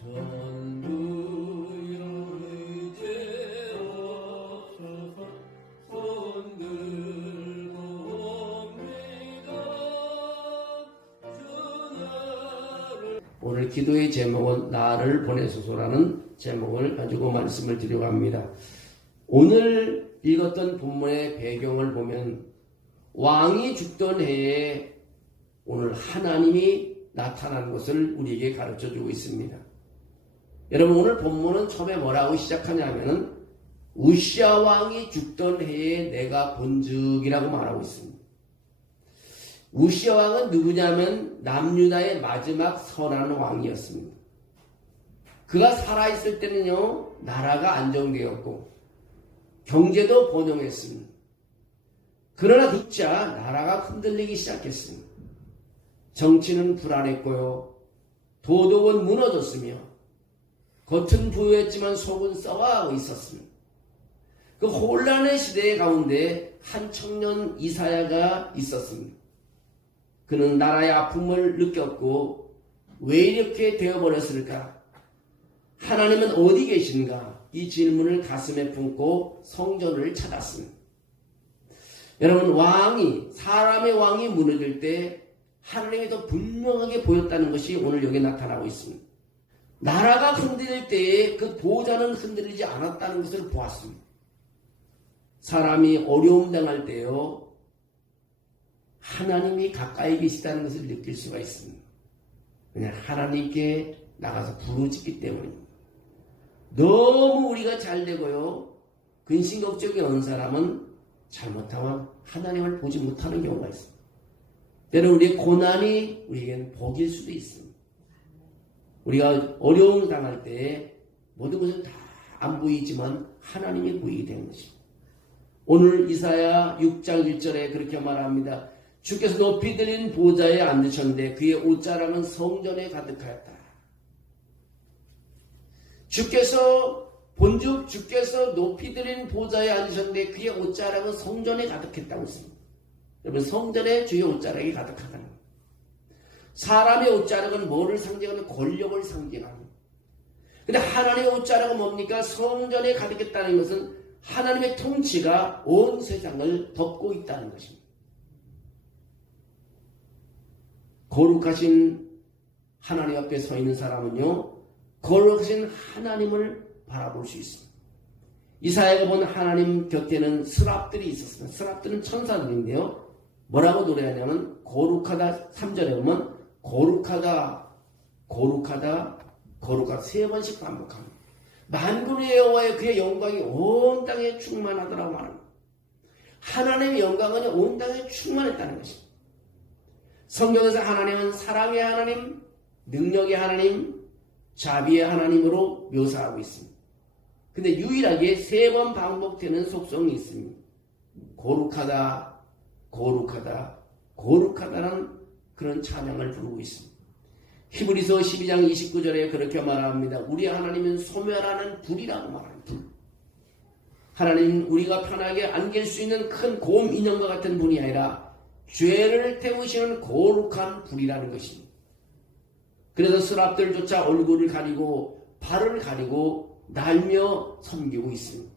천부여 이제 없어서 손 들고 옵니다. 주나를. 오늘 기도의 제목은 나를 보내소서라는 제목을 가지고 말씀을 드리려고 합니다. 오늘 읽었던 본문의 배경을 보면 왕이 죽던 해에 오늘 하나님이 나타난 것을 우리에게 가르쳐주고 있습니다. 여러분, 오늘 본문은 처음에 뭐라고 시작하냐면은 우시야 왕이 죽던 해에 내가 본즉이라고 말하고 있습니다. 우시야 왕은 누구냐면 남유다의 마지막 선한 왕이었습니다. 그가 살아있을 때는요, 나라가 안정되었고 경제도 번영했습니다. 그러나 듣자 나라가 흔들리기 시작했습니다. 정치는 불안했고요, 도덕은 무너졌으며 겉은 부유했지만 속은 썩어가고 있었습니다. 그 혼란의 시대 가운데 한 청년 이사야가 있었습니다. 그는 나라의 아픔을 느꼈고 왜 이렇게 되어버렸을까? 하나님은 어디 계신가? 이 질문을 가슴에 품고 성전을 찾았습니다. 여러분, 사람의 왕이 무너질 때 하나님이 더 분명하게 보였다는 것이 오늘 여기 나타나고 있습니다. 나라가 흔들릴 때에 그 보좌는 흔들리지 않았다는 것을 보았습니다. 사람이 어려움 당할 때요, 하나님이 가까이 계시다는 것을 느낄 수가 있습니다. 그냥 하나님께 나가서 부르짖기 때문입니다. 너무 우리가 잘 되고요, 근심걱정이 어느 사람은 잘못하면 하나님을 보지 못하는 경우가 있습니다. 때로는 우리의 고난이 우리에게는 복일 수도 있습니다. 우리가 어려움을 당할 때 모든 것은 다 안 보이지만 하나님이 보이게 되는 것입니다. 오늘 이사야 6장 1절에 그렇게 말합니다. 주께서 높이 들린 보좌에 앉으셨는데 그의 옷자락은 성전에 가득하였다. 주께서 높이 들인 보좌에 앉으셨는데 그의 옷자락은 성전에 가득했다고 했습니다. 여러분, 성전에 주의 옷자락이 가득하다는 겁니다. 사람의 옷자락은 뭐를 상징하면 권력을 상징합니다. 근데 하나님의 옷자락은 뭡니까? 성전에 가득했다는 것은 하나님의 통치가 온 세상을 덮고 있다는 것입니다. 거룩하신 하나님 앞에 서 있는 사람은요, 거룩하신 하나님을 바라볼 수 있습니다. 이사야가 본 하나님 곁에는 스랍들이 있었습니다. 스랍들은 천사들인데요, 뭐라고 노래하냐면 거룩하다, 3절에 보면 거룩하다, 거룩하다, 거룩하다 세 번씩 반복합니다. 만군의 여호와의 그의 영광이 온 땅에 충만하더라고 말합니다. 하나님의 영광은 온 땅에 충만했다는 것입니다. 성경에서 하나님은 사랑의 하나님, 능력의 하나님, 자비의 하나님으로 묘사하고 있습니다. 근데 유일하게 세 번 반복되는 속성이 있습니다. 거룩하다, 거룩하다, 거룩하다는 그런 찬양을 부르고 있습니다. 히브리서 12장 29절에 그렇게 말합니다. 우리 하나님은 소멸하는 불이라고 말합니다. 불. 하나님은 우리가 편하게 안길 수 있는 큰 곰 인형과 같은 분이 아니라 죄를 태우시는 거룩한 불이라는 것입니다. 그래서 스랍들조차 얼굴을 가리고 발을 가리고 날며 섬기고 있습니다.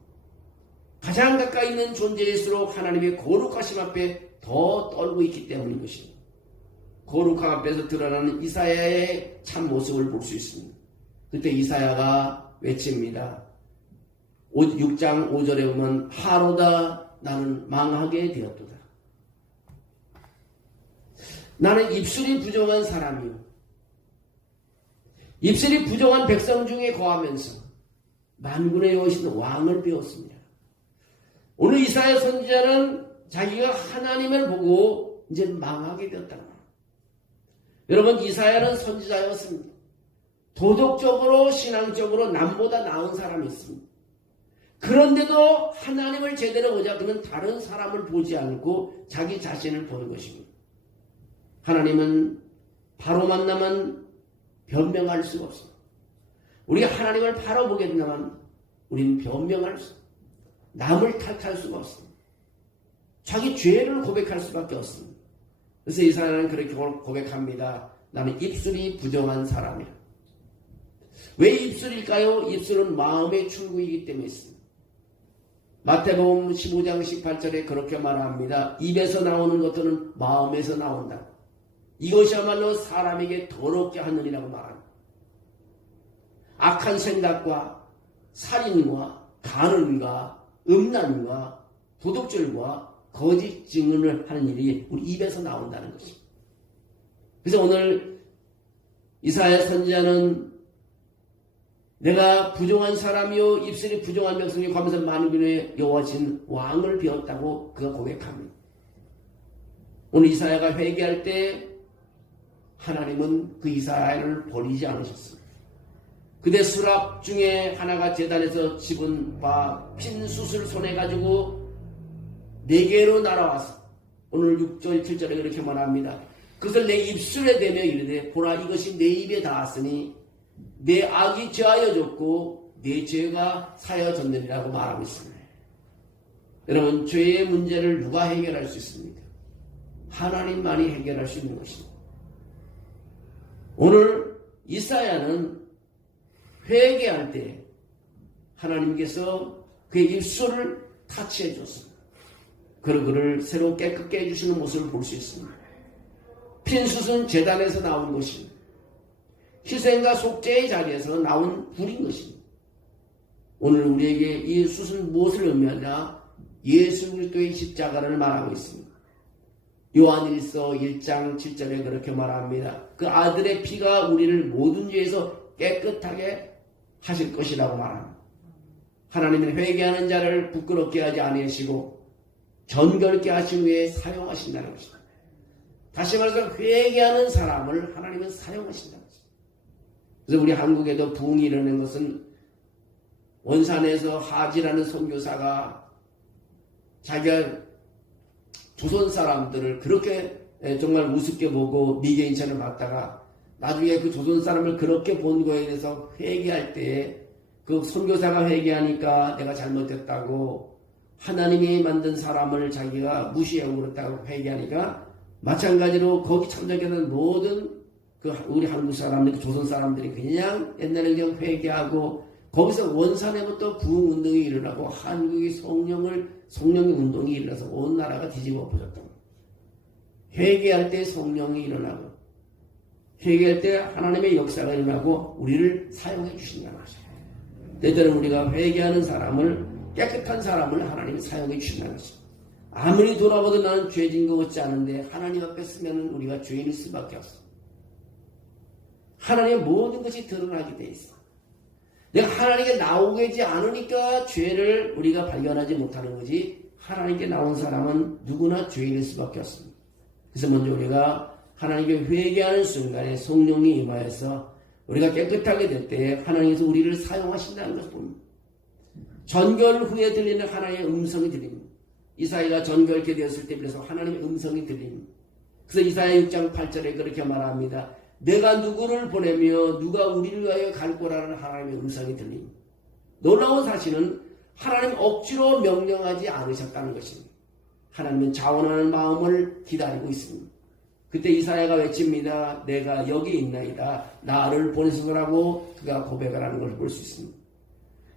가장 가까이 있는 존재일수록 하나님의 거룩하심 앞에 더 떨고 있기 때문인 것입니다. 거룩함 앞에서 드러나는 이사야의 참 모습을 볼 수 있습니다. 그때 이사야가 외칩니다. 6장 5절에 보면 하로다 나는 망하게 되었도다. 나는 입술이 부정한 사람이요, 입술이 부정한 백성 중에 거하면서 만군의 여호신 왕을 배웠습니다. 오늘 이사야 선지자는 자기가 하나님을 보고 이제 망하게 되었다는 거예요. 여러분, 이사야는 선지자였습니다. 도덕적으로 신앙적으로 남보다 나은 사람이 있습니다. 그런데도 하나님을 제대로 보자 그는 다른 사람을 보지 않고 자기 자신을 보는 것입니다. 하나님은 바로 만나면 변명할 수가 없습니다. 우리가 하나님을 바로 보게 된다면 우리는 변명할 수, 남을 탓할 수가 없습니다. 자기 죄를 고백할 수밖에 없습니다. 그래서 이사야는 그렇게 고백합니다. 나는 입술이 부정한 사람이라. 왜 입술일까요? 입술은 마음의 출구이기 때문에 있습니다. 마태복음 15장 18절에 그렇게 말합니다. 입에서 나오는 것들은 마음에서 나온다. 이것이야말로 사람에게 더럽게 하느니라고 말합니다. 악한 생각과 살인과 간음과 음란과 도둑질과 거짓 증언을 하는 일이 우리 입에서 나온다는 것입니다. 그래서 오늘 이사야 선지자는 내가 부정한 사람이요 입술이 부정한 백성이 가면서 만군의 여호와신 왕을 비웠다고 그가 고백합니다. 오늘 이사야가 회개할 때 하나님은 그 이사야를 버리지 않으셨습니다. 그대 수랍 중에 하나가 제단에서 집은 바 핀숯을 손에 가지고 내게로 날아와서 오늘 6절 7절에 그렇게 말합니다. 그것을 내 입술에 대며 이르되 보라 이것이 내 입에 닿았으니 내 악이 제하여졌고 내 죄가 사여졌느니라고 말하고 있습니다. 여러분 죄의 문제를 누가 해결할 수 있습니까? 하나님만이 해결할 수 있는 것입니다. 오늘 이사야는 회개할 때 하나님께서 그의 입술을 타치해 줬습니다. 그리고 그를 새로 깨끗게 해주시는 모습을 볼 수 있습니다. 핀숯은 제단에서 나온 것입니다. 희생과 속죄의 자리에서 나온 불인 것입니다. 오늘 우리에게 이 숯은 무엇을 의미하냐? 예수 그리스도의 십자가를 말하고 있습니다. 요한일서 1장 7절에 그렇게 말합니다. 그 아들의 피가 우리를 모든 죄에서 깨끗하게 하실 것이라고 말합니다. 하나님은 회개하는 자를 부끄럽게 하지 아니하시고 정결케 하신 후에 사용하신다는 것입니다. 다시 말해서 회개하는 사람을 하나님은 사용하신다는 것입니다. 그래서 우리 한국에도 부흥이 일어난 것은 원산에서 하지라는 선교사가 자기가 조선 사람들을 그렇게 정말 우습게 보고 미개인 처럼 봤다가 나중에 그 조선 사람을 그렇게 본 거에 대해서 회개할 때에 그 선교사가 회개하니까 내가 잘못했다고 하나님이 만든 사람을 자기가 무시하고 그렇다고 회개하니까 마찬가지로 거기 참석하는 모든 그 우리 한국 사람들, 조선 사람들이 그냥 옛날에 그냥 회개하고 거기서 원산에부터 부흥 운동이 일어나고 한국의 성령의 운동이 일어나서 온 나라가 뒤집어 엎어졌다. 회개할 때 성령이 일어나고 회개할 때 하나님의 역사가 일어나고 우리를 사용해 주신다는 것이죠. 때때로 우리가 회개하는 사람을 깨끗한 사람을 하나님이 사용해 주신다는 것이죠. 아무리 돌아봐도 나는 죄진 것 같지 않은데 하나님 앞에 쓰면 우리가 죄인일 수밖에 없어. 하나님의 모든 것이 드러나게 돼 있어. 내가 하나님께 나오지 않으니까 죄를 우리가 발견하지 못하는 거지 하나님께 나온 사람은 누구나 죄인일 수밖에 없습니다. 그래서 먼저 우리가 하나님께 회개하는 순간에 성령이 임하여서 우리가 깨끗하게 될 때 하나님께서 우리를 사용하신다는 것을 봅니다. 전결 후에 들리는 하나님의 음성이 들립니다. 이사야가 전결케 되었을 때 그래서 하나님의 음성이 들립니다. 그래서 이사야 6장 8절에 그렇게 말합니다. 내가 누구를 보내며 누가 우리를 위하여 갈 거라는 하나님의 음성이 들립니다. 놀라운 사실은 하나님 억지로 명령하지 않으셨다는 것입니다. 하나님은 자원하는 마음을 기다리고 있습니다. 그때 이사야가 외칩니다. 내가 여기 있나이다. 나를 보내소서라고 그가 고백을 하는 것을 볼 수 있습니다.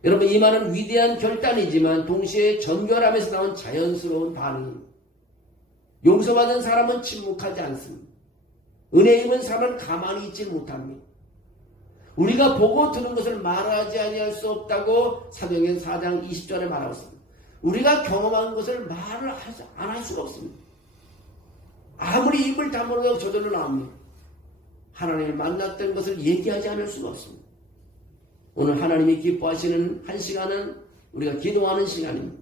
여러분 이 말은 위대한 결단이지만 동시에 전결함에서 나온 자연스러운 반응입니다. 용서받은 사람은 침묵하지 않습니다. 은혜 입은 사람은 가만히 있지 못합니다. 우리가 보고 들은 것을 말하지 아니할 수 없다고 사도행전 4장 20절에 말하고 있습니다. 우리가 경험한 것을 말을 안 할 수가 없습니다. 아무리 입을 다물어도 저절로 나옵니다. 하나님을 만났던 것을 얘기하지 않을 수가 없습니다. 오늘 하나님이 기뻐하시는 한 시간은 우리가 기도하는 시간입니다.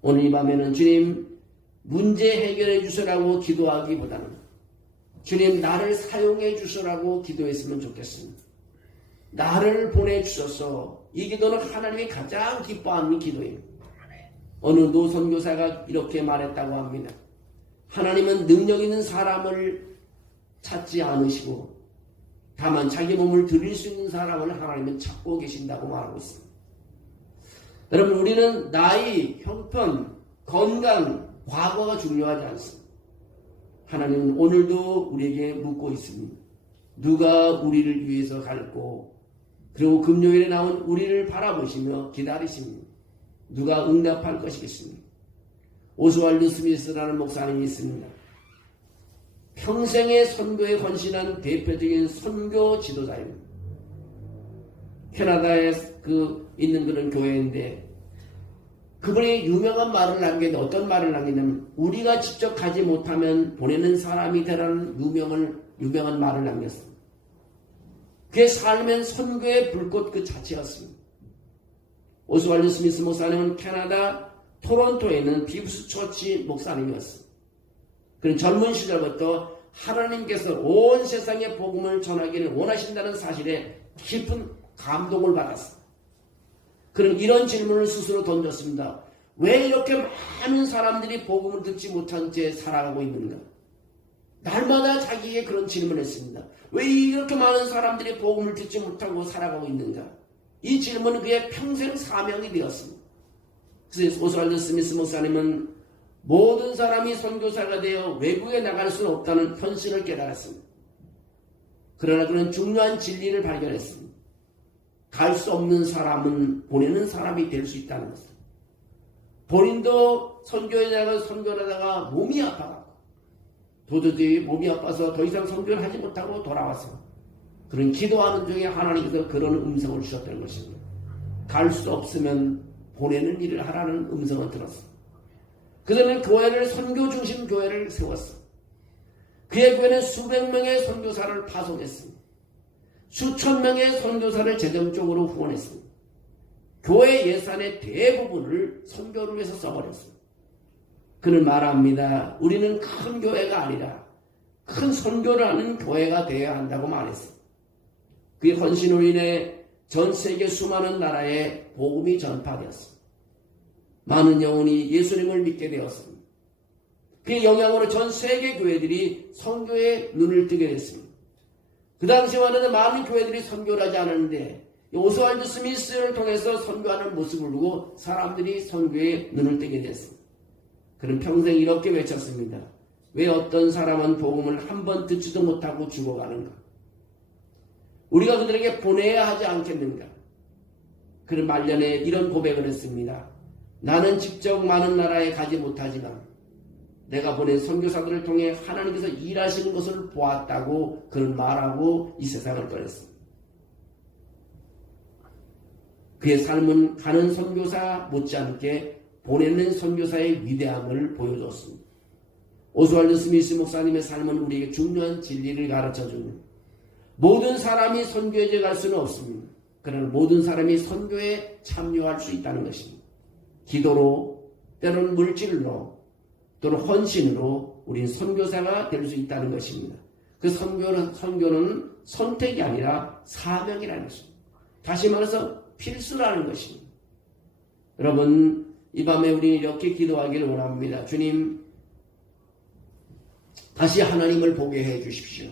오늘 이 밤에는 주님 문제 해결해 주시라고 기도하기보다는 주님 나를 사용해 주시라고 기도했으면 좋겠습니다. 나를 보내주셔서 이 기도는 하나님이 가장 기뻐하는 기도입니다. 어느 노선교사가 이렇게 말했다고 합니다. 하나님은 능력 있는 사람을 찾지 않으시고 다만 자기 몸을 드릴 수 있는 사람을 하나님은 찾고 계신다고 말하고 있습니다. 여러분 우리는 나이, 형편, 건강, 과거가 중요하지 않습니다. 하나님은 오늘도 우리에게 묻고 있습니다. 누가 우리를 위해서 갈고 그리고 금요일에 나온 우리를 바라보시며 기다리십니다. 누가 응답할 것이겠습니까? 오스왈드 스미스라는 목사님이 있습니다. 평생의 선교에 헌신한 대표적인 선교 지도자입니다. 캐나다에 있는 그런 교회인데 그분이 유명한 말을 남겼는데 어떤 말을 남겼냐면 우리가 직접 가지 못하면 보내는 사람이 되라는 유명한 말을 남겼습니다. 그의 삶은 선교의 불꽃 그 자체였습니다. 오스왈드 스미스 목사님은 캐나다 토론토에 있는 비브스 처치 목사님이었습니다. 그는 젊은 시절부터 하나님께서 온 세상에 복음을 전하기를 원하신다는 사실에 깊은 감동을 받았습니다. 그는 이런 질문을 스스로 던졌습니다. 왜 이렇게 많은 사람들이 복음을 듣지 못한 채 살아가고 있는가? 날마다 자기에게 그런 질문을 했습니다. 왜 이렇게 많은 사람들이 복음을 듣지 못하고 살아가고 있는가? 이 질문은 그의 평생 사명이 되었습니다. 그래서 오스왈드 스미스 목사님은 모든 사람이 선교사가 되어 외국에 나갈 수는 없다는 현실을 깨달았습니다. 그러나 그는 중요한 진리를 발견했습니다. 갈 수 없는 사람은 보내는 사람이 될 수 있다는 것입니다. 본인도 선교를 하다가 몸이 아파갖고 도저히 몸이 아파서 더 이상 선교를 하지 못하고 돌아왔습니다. 그런 기도하는 중에 하나님께서 그런 음성을 주셨다는 것입니다. 갈 수 없으면 보내는 일을 하라는 음성을 들었습니다. 그들은 교회를 선교 중심 교회를 세웠습니다. 그의 교회는 수백 명의 선교사를 파송했습니다. 수천 명의 선교사를 재정적으로 후원했습니다. 교회 예산의 대부분을 선교를 위해서 써버렸습니다. 그는 말합니다. 우리는 큰 교회가 아니라 큰 선교를 하는 교회가 되어야 한다고 말했습니다. 그의 헌신으로 인해 전 세계 수많은 나라에 복음이 전파되었습니다. 많은 영혼이 예수님을 믿게 되었습니다. 그의 영향으로 전 세계 교회들이 선교에 눈을 뜨게 됐습니다. 그 당시와는 많은 교회들이 선교를 하지 않았는데 오스왈드 스미스를 통해서 선교하는 모습을 보고 사람들이 선교에 눈을 뜨게 됐습니다. 그는 평생 이렇게 외쳤습니다. 왜 어떤 사람은 복음을 한 번 듣지도 못하고 죽어가는가? 우리가 그들에게 보내야 하지 않겠는가? 그는 말년에 이런 고백을 했습니다. 나는 직접 많은 나라에 가지 못하지만 내가 보낸 선교사들을 통해 하나님께서 일하시는 것을 보았다고 그는 말하고 이 세상을 떠났습니다. 그의 삶은 가는 선교사 못지않게 보내는 선교사의 위대함을 보여줬습니다. 오스왈드 스미스 목사님의 삶은 우리에게 중요한 진리를 가르쳐줍니다. 모든 사람이 선교에 갈 수는 없습니다. 그러나 모든 사람이 선교에 참여할 수 있다는 것입니다. 기도로, 때로는 물질로, 또는 헌신으로 우리는 선교사가 될 수 있다는 것입니다. 그 선교는 선택이 아니라 사명이라는 것입니다. 다시 말해서 필수라는 것입니다. 여러분, 이 밤에 우리 이렇게 기도하기를 원합니다. 주님, 다시 하나님을 보게 해 주십시오.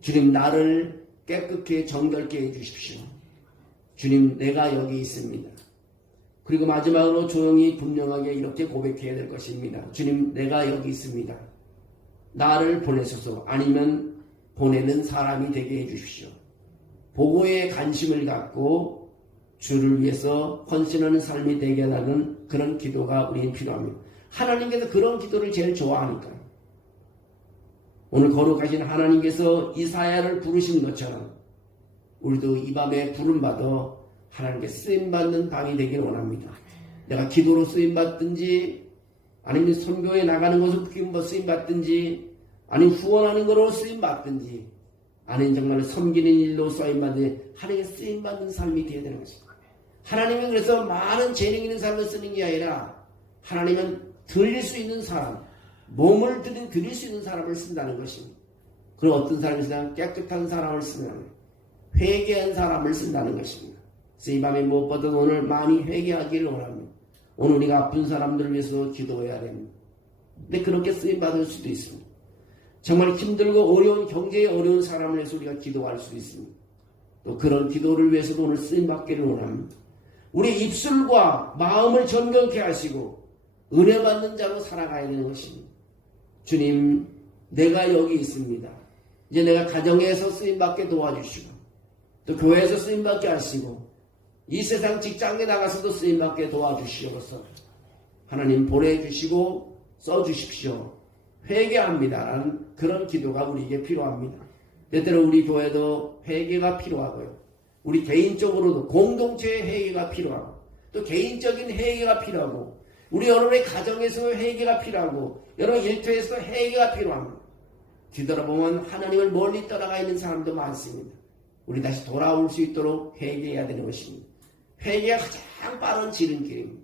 주님, 나를 깨끗게 정결케 해 주십시오. 주님, 내가 여기 있습니다. 그리고 마지막으로 조용히 분명하게 이렇게 고백해야 될 것입니다. 주님, 내가 여기 있습니다. 나를 보내소서. 아니면 보내는 사람이 되게 해주십시오. 보고에 관심을 갖고 주를 위해서 헌신하는 삶이 되게 하는 그런 기도가 우리는 필요합니다. 하나님께서 그런 기도를 제일 좋아하니까요. 오늘 거룩하신 하나님께서 이사야를 부르신 것처럼 우리도 이 밤에 부름받아 하나님께 쓰임받는 방이 되길 원합니다. 내가 기도로 쓰임받든지 아니면 선교에 나가는 것으로 쓰임받든지 아니면 후원하는 것으로 쓰임받든지 아니면 정말 섬기는 일로 쓰임받든지 하나님께 쓰임받는 삶이 되어야 되는 것입니다. 하나님은 그래서 많은 재능 있는 사람을 쓰는 게 아니라 하나님은 드릴 수 있는 사람, 몸을 드릴 수 있는 사람을 쓴다는 것입니다. 그리고 어떤 사람이 쓰냐면 깨끗한 사람을 쓰면 회개한 사람을 쓴다는 것입니다. 그래서 이 밤에 무엇보다 오늘 많이 회개하기를 원합니다. 오늘 우리가 아픈 사람들을 위해서 기도해야 됩니다. 근데 그렇게 쓰임받을 수도 있습니다. 정말 힘들고 어려운 경제에 어려운 사람을 위해서 우리가 기도할 수도 있습니다. 또 그런 기도를 위해서도 오늘 쓰임받기를 원합니다. 우리 입술과 마음을 정결케 하시고 은혜 받는 자로 살아가야 되는 것입니다. 주님, 내가 여기 있습니다. 이제 내가 가정에서 쓰임받게 도와주시고 또 교회에서 쓰임받게 하시고 이 세상 직장에 나가서도 쓰임받게 도와주시옵소서. 하나님 보내주시고 써주십시오. 회개합니다라는 그런 기도가 우리에게 필요합니다. 때때로 우리 교회도 회개가 필요하고요. 우리 개인적으로도 공동체의 회개가 필요하고 또 개인적인 회개가 필요하고 우리 여러분의 가정에서 회개가 필요하고 여러분 일터에서 회개가 필요합니다. 뒤돌아보면 하나님을 멀리 떠나가 있는 사람도 많습니다. 우리 다시 돌아올 수 있도록 회개해야 되는 것입니다. 회개가 가장 빠른 지름길입니다.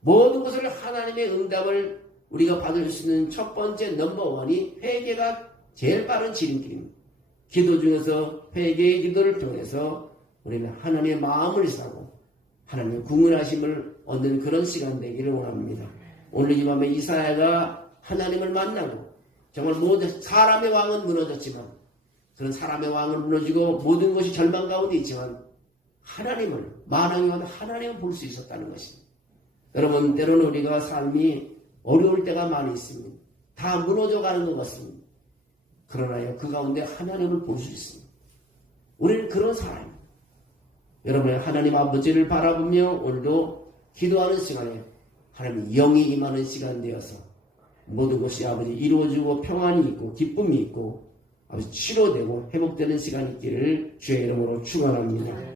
모든 것을 하나님의 응답을 우리가 받을 수 있는 첫 번째 넘버원이 회개가 제일 빠른 지름길입니다. 기도 중에서 회개의 기도를 통해서 우리는 하나님의 마음을 사고 하나님의 궁은하심을 얻는 그런 시간 되기를 원합니다. 오늘 이 밤에 이사야가 하나님을 만나고 정말 모든 사람의 왕은 무너졌지만 그런 사람의 왕은 무너지고 모든 것이 절망 가운데 있지만 하나님을 만왕의 왕 하나님을 볼 수 있었다는 것입니다. 여러분 때로는 우리가 삶이 어려울 때가 많이 있습니다. 다 무너져가는 것 같습니다. 그러나 그 가운데 하나님을 볼 수 있습니다. 우리는 그런 사람입니다. 여러분 하나님 아버지를 바라보며 오늘도 기도하는 시간에 하나님의 영이 임하는 시간 되어서 모든 것이 아버지 이루어지고 평안이 있고 기쁨이 있고 아버지 치료되고 회복되는 시간이 있기를 주의 이름으로 축원합니다.